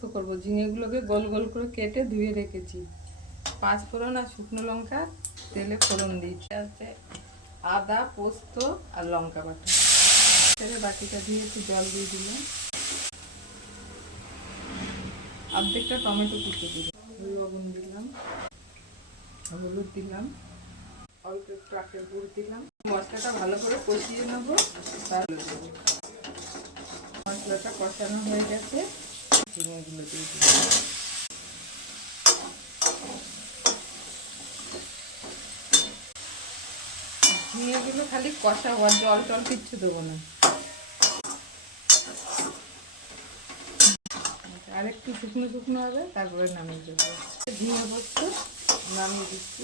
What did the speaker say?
পোস্ত করবো। ঝিঙেগুলোকে গোল গোল করে কেটে ধুয়ে রেখেছি। 5 ফোড়ন আর শুকনো লঙ্কা তেলে ফোড়ন দিয়েছি। আছে আদা, পোস্ত আর লঙ্কা বাটা। তেলে বাটিটা দিয়ে একটু জল দিয়ে দিলাম। অর্ধেকটা টমেটো কুচি দিলাম, লবণ দিলাম, হলুদ দিলাম, অল্প একটু আখের গুড় দিলাম। মশলাটা ভালো করে কষিয়ে নেবো। মশলাটা কষানো হয়ে গেছে, ঝিঙেগুলো দিয়ে দিলাম। ঝিঙেগুলো খালি কষা হওয়ার, জল টল কিচ্ছু দেবো না। আর একটু শুকনো শুকনো হবে, তারপরে নামিয়ে দেবো। ঝিঙে পোস্ত নামিয়ে দিচ্ছি।